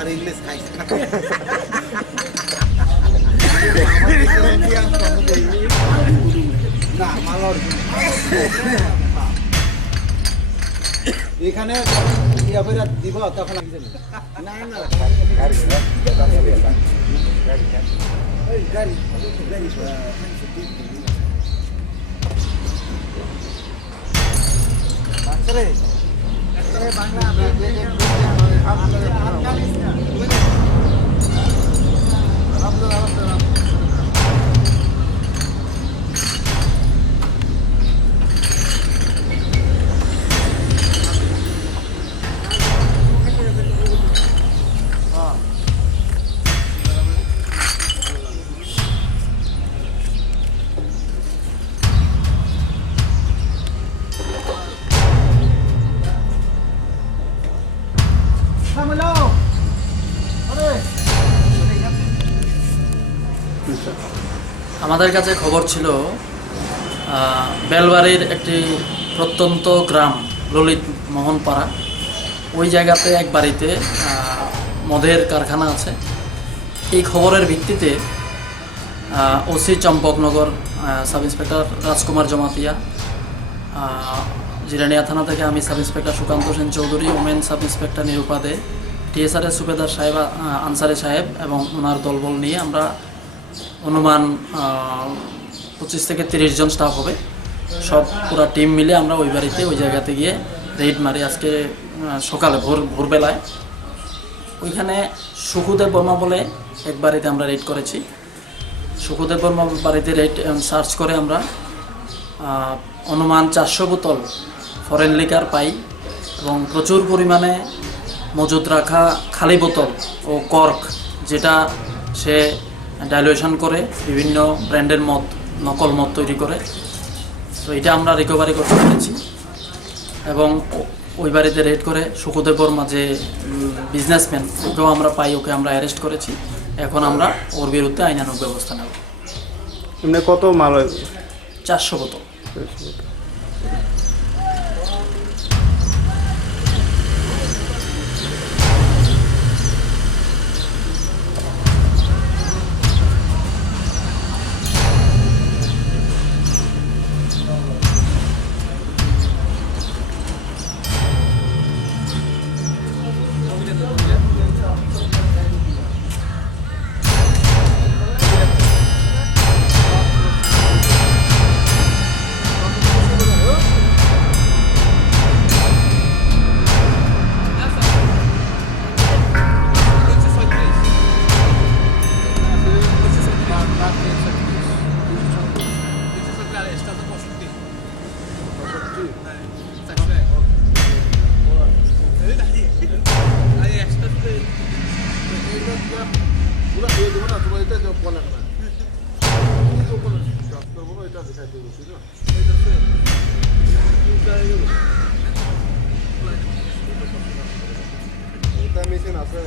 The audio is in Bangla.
আর ইংলিশ খাইস না মালর এখানে ইয়া করে দিব তখন না না গাড়ি গাড়ি বাচ্চারে বাংলা আমাদের কাছে খবর ছিল বেলবাড়ির একটি প্রত্যন্ত গ্রাম ললিত মোহনপাড়া, ওই জায়গাতে এক বাড়িতে মদের কারখানা আছে। এই খবরের ভিত্তিতে OC Champaknagar sub inspector Rajkumar Jamatia, Jirania থানা থেকে আমি sub inspector Sukanta Sen Chowdhury, women sub inspector Nirupa Dey, টিএসআরের সুবেদার সাহেব আনসারি সাহেব এবং ওনার দলবল নিয়ে আমরা অনুমান 25 থেকে 30 জন স্টাফ হবে, সব পুরো টিম মিলে আমরা ওই বাড়িতে ওই জায়গাতে গিয়ে রেড মারি। আজকে সকালে ভোরবেলায় ওইখানে সুখদেব বর্মা বলে এক বাড়িতে আমরা রেড করেছি। সুখদেব বর্মা বাড়িতে রেড সার্চ করে আমরা অনুমান 400 বোতল ফরেন লিকার পাই এবং প্রচুর পরিমাণে মজুদ রাখা খালি বোতল ও কর্ক, যেটা সে ডাইলুয়েশন করে বিভিন্ন ব্র্যান্ডের মদ, নকল মদ তৈরি করে। তো এটা আমরা রিকভারি করতে পেরেছি এবং ওই বাড়িতে রেড করে সুখদেব বর্মা যে বিজনেসম্যান, ওকেও আমরা পাই, ওকে আমরা অ্যারেস্ট করেছি। এখন আমরা ওর বিরুদ্ধে আইনানুগ ব্যবস্থা নেব। এমনি কত মাল? 400 বোতল। মেশিন আছে।